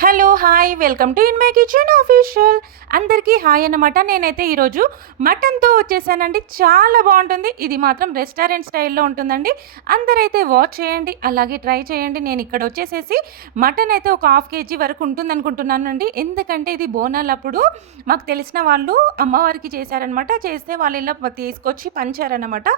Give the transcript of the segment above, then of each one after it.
Hello hi welcome to in my kitchen official అందరికీ hi అన్నమాట. నేనైతే ఈరోజు మటన్తో వచ్చేసానండి. చాలా బాగుంటుంది. ఇది మాత్రం రెస్టారెంట్ స్టైల్లో ఉంటుందండి. అందరైతే వాచ్ చేయండి అలాగే ట్రై చేయండి. నేను ఇక్కడ వచ్చేసేసి మటన్ అయితే ఒక హాఫ్ కేజీ వరకు ఉంటుంది అనుకుంటున్నానండి ఎందుకంటే ఇది బోనాలప్పుడు మాకు తెలిసిన వాళ్ళు అమ్మవారికి చేశారనమాట చేస్తే వాళ్ళు ఇలా తీసుకొచ్చి పంచారనమాట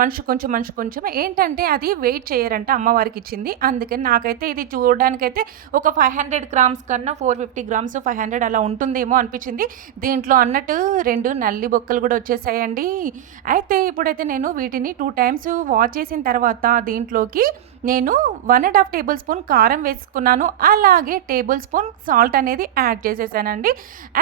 మనిషి కొంచెం మనిషి కొంచెం. ఏంటంటే అది వెయిట్ చేయరంట అమ్మవారికి ఇచ్చింది. అందుకని నాకైతే ఇది చూడడానికైతే ఒక ఫైవ్ హండ్రెడ్ గ్రామ్స్ కన్నా four fifty grams five hundred అలా ఉంటుందేమో అనిపించింది. దీంట్లో అన్నట్టు రెండు నల్లి బొక్కలు కూడా వచ్చేసాయండి. అయితే ఇప్పుడైతే నేను వీటిని టూ టైమ్స్ వాష్ చేసిన తర్వాత దీంట్లోకి నేను one and half tablespoon కారం వేసుకున్నాను అలాగే టేబుల్ స్పూన్ సాల్ట్ అనేది యాడ్ చేసేసానండి.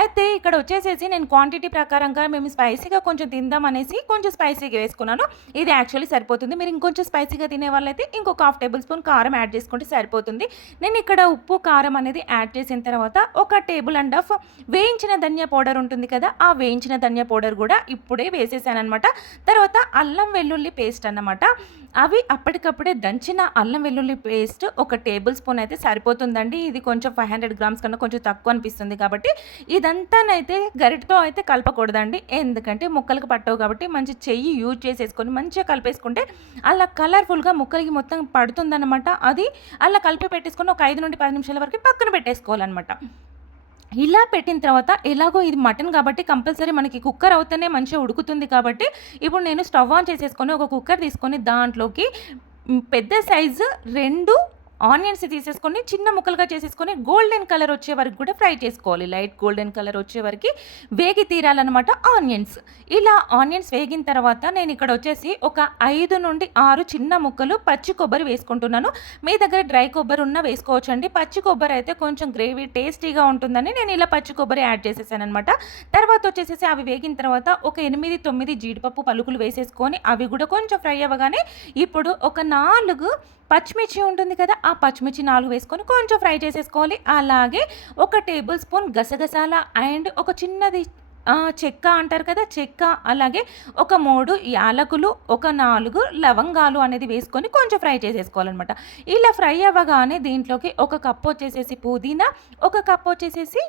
అయితే ఇక్కడ వచ్చేసేసి నేను క్వాంటిటీ ప్రకారంగా మేము స్పైసీగా కొంచెం తిందాం అనేసి కొంచెం స్పైసీగా వేసుకున్నాను. ఇది యాక్చువల్లీ సరిపోతుంది. మీరు ఇంకొంచెం స్పైసీగా తినే వాళ్ళైతే ఇంకొక హాఫ్ టేబుల్ స్పూన్ కారం యాడ్ చేసుకుంటే సరిపోతుంది. నేను ఇక్కడ ఉప్పు కారం అనేది యాడ్ చేసిన తర్వాత ఒక టేబుల్ అండ్ హాఫ్ వేయించిన ధనియా పౌడర్ ఉంటుంది కదా ఆ వేయించిన ధనియా పౌడర్ కూడా ఇప్పుడే వేసేసాను అనమాట తర్వాత అల్లం వెల్లుల్లి పేస్ట్ అన్నమాట. అవి అప్పటికప్పుడే దంచిన అల్లం వెల్లుల్లి పేస్ట్ ఒక టేబుల్ స్పూన్ అయితే సరిపోతుందండి. ఇది కొంచెం ఫైవ్ హండ్రెడ్ గ్రామ్స్ కన్నా కొంచెం తక్కువ అనిపిస్తుంది కాబట్టి ఇదంతానైతే గరిటతో అయితే కలపకూడదండి. ఎందుకంటే ముక్కలకు పట్టవు కాబట్టి మంచి చెయ్యి యూజ్ చేసేసుకొని మంచిగా కలిపేసుకుంటే అలా కలర్ఫుల్గా ముక్కలకి మొత్తం పడుతుందన్నమాట. అది అలా కలిపి పెట్టేసుకొని ఒక ఐదు నుండి పది నిమిషాల వరకు పక్కన పెట్టేసుకోవాలన్నమాట. ఇలా పెట్టిన తర్వాత ఎలాగో ఇది మటన్ కాబట్టి కంపల్సరీ మనకి కుక్కర్ అవుతేనే మంచిగా ఉడుకుతుంది కాబట్టి ఇప్పుడు నేను స్టవ్ ఆన్ చేసేసుకొని ఒక కుక్కర్ తీసుకొని దాంట్లోకి పెద్ద సైజు రెండు ఆనియన్స్ తీసేసుకొని చిన్న ముక్కలుగా చేసేసుకొని గోల్డెన్ కలర్ వచ్చే వరకు కూడా ఫ్రై చేసుకోవాలి. లైట్ గోల్డెన్ కలర్ వచ్చే వరకు వేగి తీరాలన్నమాట ఆనియన్స్. ఇలా ఆనియన్స్ వేగిన తర్వాత నేను ఇక్కడ వచ్చేసి ఒక ఐదు నుండి ఆరు చిన్న ముక్కలు పచ్చి కొబ్బరి వేసుకుంటున్నాను. మీ దగ్గర డ్రై కొబ్బరి ఉన్నా వేసుకోవచ్చు అండి పచ్చి కొబ్బరి అయితే కొంచెం గ్రేవీ టేస్టీగా ఉంటుందని నేను ఇలా పచ్చి కొబ్బరి యాడ్ చేసేసాను అనమాట తర్వాత వచ్చేసేసి అవి వేగిన తర్వాత ఒక ఎనిమిది తొమ్మిది జీడిపప్పు పలుకులు వేసేసుకొని అవి కూడా కొంచెం ఫ్రై అవ్వగానే ఇప్పుడు ఒక నాలుగు పచ్చిమిర్చి ఉంటుంది కదా ఆ పచ్చిమిర్చి నాలుగు వేసుకొని కొంచెం ఫ్రై చేసేసుకోవాలి. అలాగే ఒక టేబుల్ స్పూన్ గసగసాల అండ్ ఒక చిన్నది చెక్క అంటారు కదా చెక్క అలాగే ఒక మూడు యాలకులు ఒక నాలుగు లవంగాలు అనేది వేసుకొని కొంచెం ఫ్రై చేసేసుకోవాలన్నమాట. ఇలా ఫ్రై అవ్వగానే దీంట్లోకి ఒక కప్పు వచ్చేసేసి పుదీనా ఒక కప్పు వచ్చేసేసి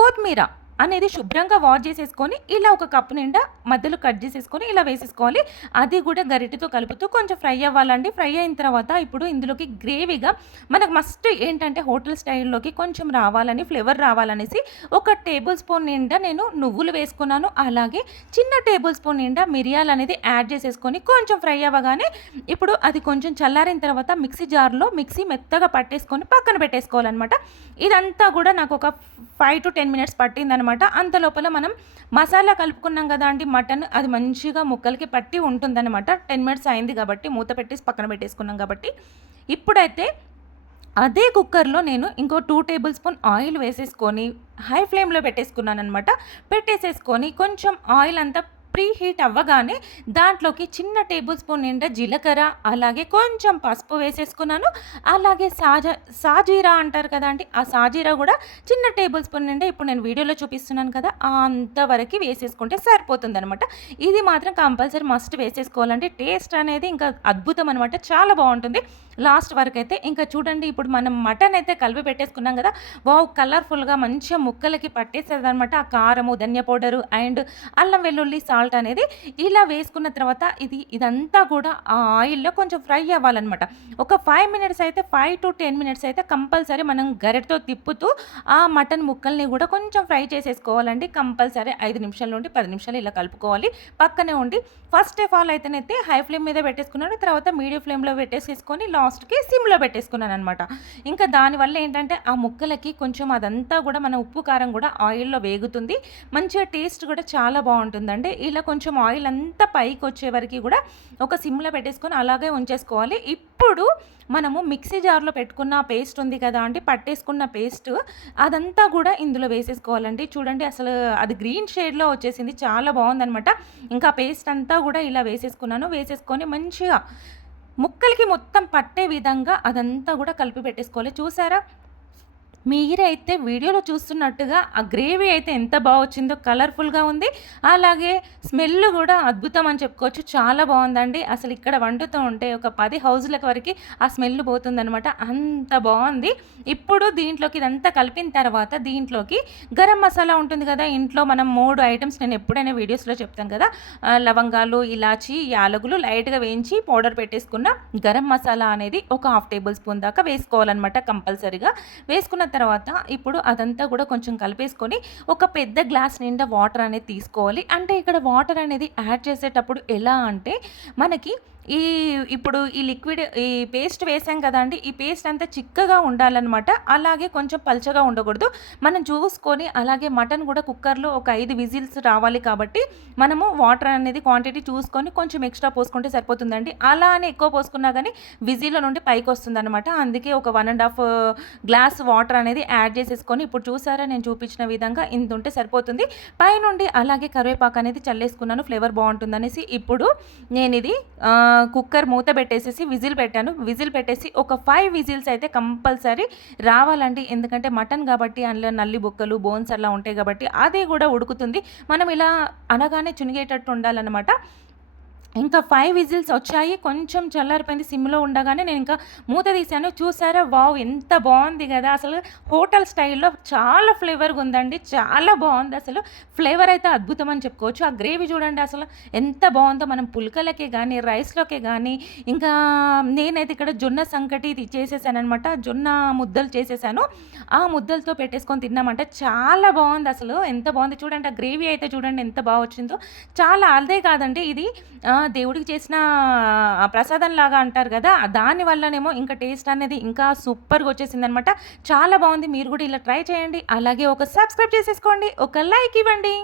కొత్తిమీర అనేది శుభ్రంగా వాష్ చేసేసుకొని ఇలా ఒక కప్పు నిండా మధ్యలో కట్ చేసేసుకొని ఇలా వేసేసుకోవాలి. అది కూడా గరిటెతో కలుపుతూ కొంచెం ఫ్రై అవ్వాలండి. ఫ్రై అయిన తర్వాత ఇప్పుడు ఇందులోకి గ్రేవీగా మనకు మస్ట్ ఏంటంటే హోటల్ స్టైల్లోకి కొంచెం రావాలని ఫ్లేవర్ రావాలనేసి ఒక టేబుల్ స్పూన్ నిండా నేను నువ్వులు వేసుకున్నాను. అలాగే చిన్న టేబుల్ స్పూన్ నిండా మిరియాలు అనేది యాడ్ చేసేసుకొని కొంచెం ఫ్రై అవ్వగానే ఇప్పుడు అది కొంచెం చల్లారిన తర్వాత మిక్సీ జార్లో మిక్సీ మెత్తగా పట్టేసుకొని పక్కన పెట్టేసుకోవాలన్నమాట. ఇదంతా కూడా నాకు ఒక ఫైవ్ టు టెన్ మినిట్స్ పట్టిందనమాట అంత లోపల మనం మసాలా కలుపుకున్నాం కదా అండి మటన్ అది మంచిగా ముక్కలకి పట్టి ఉంటుందన్నమాట. టెన్ మినిట్స్ అయింది కాబట్టి మూత పెట్టేసి పక్కన పెట్టేసుకున్నాం కాబట్టి. ఇప్పుడైతే అదే కుక్కర్లో నేను ఇంకో టూ టేబుల్ స్పూన్ ఆయిల్ వేసేసుకొని హై ఫ్లేమ్లో పెట్టేసుకున్నాను అనమాట పెట్టేసేసుకొని కొంచెం ఆయిల్ అంతా ప్రీ హీట్ అవ్వగానే దాంట్లోకి చిన్న టేబుల్ స్పూన్ నిండా జీలకర్ర అలాగే కొంచెం పసుపు వేసేసుకున్నాను. అలాగే సాజా సాజీరా అంటారు కదా అండి ఆ సాజీరా కూడా చిన్న టేబుల్ స్పూన్ నిండా ఇప్పుడు నేను వీడియోలో చూపిస్తున్నాను కదా అంతవరకు వేసేసుకుంటే సరిపోతుంది అనమాట ఇది మాత్రం కంపల్సరీ మస్ట్ వేసేసుకోవాలంటే టేస్ట్ అనేది ఇంకా అద్భుతం అనమాట చాలా బాగుంటుంది. లాస్ట్ వరకు అయితే ఇంకా చూడండి ఇప్పుడు మనం మటన్ అయితే కలిపి పెట్టేసుకున్నాం కదా వావ్ కలర్ఫుల్గా మంచిగా ముక్కలకి పట్టేసేది అనమాట ఆ కారము ధనియా పౌడరు అండ్ అల్లం వెల్లుల్లి సాల్ట్ అనేది ఇలా వేసుకున్న తర్వాత ఇది ఇదంతా కూడా ఆ ఆయిల్లో కొంచెం ఫ్రై అవ్వాలన్నమాట. ఒక ఫైవ్ మినిట్స్ అయితే ఫైవ్ టు టెన్ మినిట్స్ అయితే కంపల్సరీ మనం గరిటతో తిప్పుతూ ఆ మటన్ ముక్కల్ని కూడా కొంచెం ఫ్రై చేసేసుకోవాలండి. కంపల్సరీ ఐదు నిమిషాల నుండి పది నిమిషాలు ఇలా కలుపుకోవాలి. పక్కనే ఉండి ఫస్ట్ ఆఫ్ ఆల్ అయితేనైతే హై ఫ్లేమ్ మీద పెట్టేసుకున్నాను. తర్వాత మీడియం ఫ్లేమ్లో పెట్టేసేసుకొని లాస్ట్కి సిమ్లో పెట్టేసుకున్నాను అనమాట ఇంకా దానివల్ల ఏంటంటే ఆ ముక్కలకి కొంచెం అదంతా కూడా మన ఉప్పు కారం కూడా ఆయిల్లో వేగుతుంది. మంచిగా టేస్ట్ కూడా చాలా బాగుంటుందండి. ఇలా కొంచెం ఆయిల్ అంతా పైకి వచ్చే వరకు కూడా ఒక సిమ్లో పెట్టేసుకొని అలాగే ఉంచేసుకోవాలి. ఇప్పుడు మనము మిక్సీ జార్లో పెట్టుకున్న పేస్ట్ ఉంది కదా అండి పట్టేసుకున్న పేస్ట్ అదంతా కూడా ఇందులో వేసేసుకోవాలండి. చూడండి అసలు అది గ్రీన్ షేడ్లో వచ్చేసింది చాలా బాగుందనమాట ఇంకా పేస్ట్ అంతా కూడా ఇలా వేసేసుకున్నాను. వేసేసుకొని మంచిగా ముక్కలకి మొత్తం పట్టే విధంగా అదంతా కూడా కలిపి పెట్టేసుకోవాలి. చూసారా? మీరైతే వీడియోలో చూస్తున్నట్టుగా ఆ గ్రేవీ అయితే ఎంత బాగా వచ్చిందో కలర్ఫుల్గా ఉంది. అలాగే స్మెల్ కూడా అద్భుతం అని చెప్పుకోవచ్చు. చాలా బాగుందండి. అసలు ఇక్కడ వండుతూ ఉంటే ఒక పది హౌజులకు వరకు ఆ స్మెల్ పోతుందనమాట అంత బాగుంది. ఇప్పుడు దీంట్లోకి ఇదంతా కలిపిన తర్వాత దీంట్లోకి గరం మసాలా ఉంటుంది కదా ఇంట్లో మనం మూడు ఐటమ్స్ నేను ఎప్పుడైనా వీడియోస్లో చెప్తాను కదా లవంగాలు ఇలాచి యాలకులు లైట్గా వేయించి పౌడర్ పెట్టేసుకున్న గరం మసాలా అనేది ఒక హాఫ్ టేబుల్ స్పూన్ దాకా వేసుకోవాలన్నమాట కంపల్సరీగా. వేసుకున్న తర్వాత ఇప్పుడు అదంతా కూడా కొంచెం కలిపేసుకొని ఒక పెద్ద గ్లాస్ నిండా వాటర్ అనేది తీసుకోవాలి. అంటే ఇక్కడ వాటర్ అనేది యాడ్ చేసేటప్పుడు ఎలా అంటే మనకి ఈ ఇప్పుడు ఈ లిక్విడ్ ఈ పేస్ట్ వేసాం కదండి ఈ పేస్ట్ అంతా చిక్కగా ఉండాలన్నమాట. అలాగే కొంచెం పల్చగా ఉండకూడదు. మనం చూసుకొని అలాగే మటన్ కూడా కుక్కర్లో ఒక ఐదు విజిల్స్ రావాలి కాబట్టి మనము వాటర్ అనేది క్వాంటిటీ చూసుకొని కొంచెం ఎక్స్ట్రా పోసుకుంటే సరిపోతుందండి. అలా అని ఎక్కువ పోసుకున్నా కానీ విజిల్లో నుండి పైకి వస్తుందన్నమాట. అందుకే ఒక one and half glass water అనేది యాడ్ చేసేసుకొని ఇప్పుడు చూసారా నేను చూపించిన విధంగా ఇంత ఉంటే సరిపోతుంది. పైనుండి అలాగే కరివేపాకు అనేది చల్లేసుకున్నాను ఫ్లేవర్ బాగుంటుందనేసి. ఇప్పుడు నేను ఇది కుక్కర్ మూత పెట్టేసేసి విజిల్ పెట్టాను. విజిల్ పెట్టేసి ఒక ఫైవ్ విజిల్స్ అయితే కంపల్సరీ రావాలండి. ఎందుకంటే మటన్ కాబట్టి అందులో నల్లి బొక్కలు బోన్స్ అలా ఉంటాయి కాబట్టి అది కూడా ఉడుకుతుంది. మనం ఇలా అనగానే చునిగేటట్టు ఉండాలన్నమాట. ఇంకా ఫైవ్ విజిల్స్ వచ్చాయి. కొంచెం చల్లారిపోయింది. సిమ్లో ఉండగానే నేను ఇంకా మూత తీశాను. చూసారా? వావ్ ఎంత బాగుంది కదా! అసలు హోటల్ స్టైల్లో చాలా ఫ్లేవర్గా ఉందండి. చాలా బాగుంది. అసలు ఫ్లేవర్ అయితే అద్భుతం అని చెప్పుకోవచ్చు. ఆ గ్రేవీ చూడండి అసలు ఎంత బాగుందో. మనం పుల్కలకే కానీ రైస్లోకే కానీ ఇంకా నేనైతే ఇక్కడ జొన్న సంకటి ఇది చేసేసాను అనమాట జొన్న ముద్దలు చేసేసాను. ఆ ముద్దలతో పెట్టేసుకొని తిన్నామంటే చాలా బాగుంది అసలు. ఎంత బాగుంది. చూడండి ఆ గ్రేవీ అయితే చూడండి ఎంత బాగా వచ్చిందో. చాలా అదే కాదండి. ఇది దేవుడికి చేసిన ఆ, ప్రసాదం లాగా అంటారు కదా దాని వల్లనేమో ఇంకా టేస్ట్ అనేది ఇంకా సూపర్గా వచ్చేసింది అనమాట చాలా బాగుంది. మీరు కూడా ఇలా ట్రై చేయండి. అలాగే ఒక సబ్స్క్రైబ్ చేసేసుకోండి. ఒక లైక్ ఇవ్వండి.